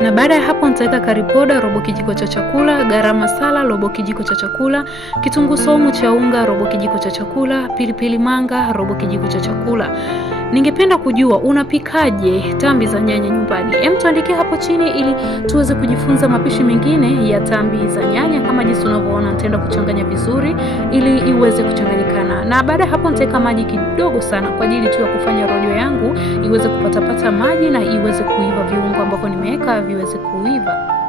Na baada ya hapo nitaweka curry powder robo kijiko cha chakula, garam masala robo kijiko cha chakula, kitunguu saumu cha unga robo kijiko cha chakula, pilipili manga robo kijiko cha chakula. Ningependa kujua unapikaje tambi za nyanya nyumbani? Tuandikie hapo chini ili tuweze kujifunza mapishi mengine ya tambi za nyanya. Kama jinsi unavyoona nitaenda kuchanganya vizuri ili iweze kuchanganyikana. Na baada ya hapo nitaweka maji kidogo sana kwa ajili tu ya kufanya rojo yangu iweze kupata maji na iweze kuiva, viungo ambavyo nimeweka viweze kuiva.